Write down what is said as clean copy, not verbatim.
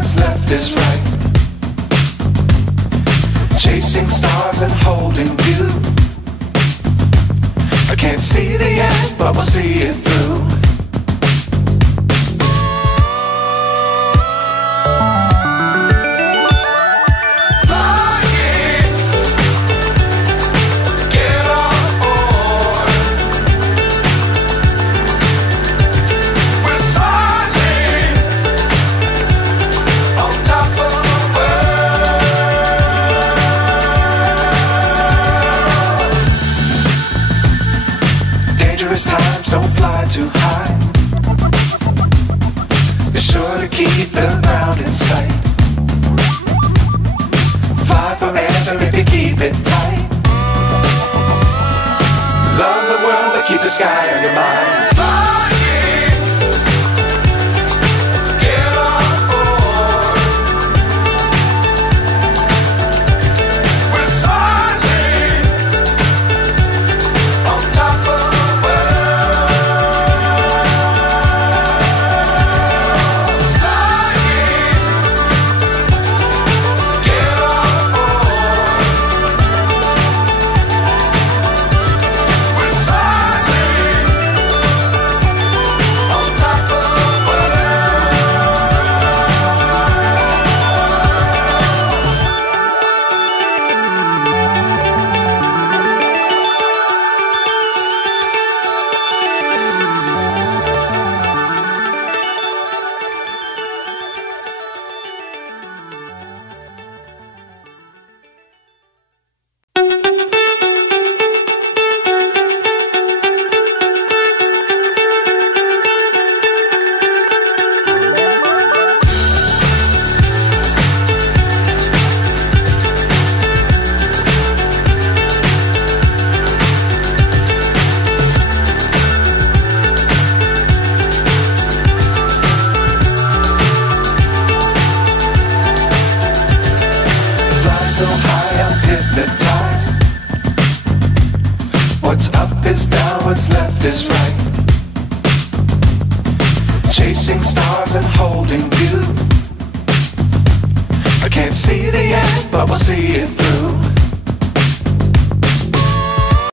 what's left is right. Chasing stars and holding you. I can't see the end, but we'll see it through. Times don't fly too high. Be sure to keep the ground in sight. Fly forever if you keep it tight. Love the world but keep the sky on your mind. So high I'm hypnotized. What's up is down, what's left is right. Chasing stars and holding you. I can't see the end, but we'll see it through.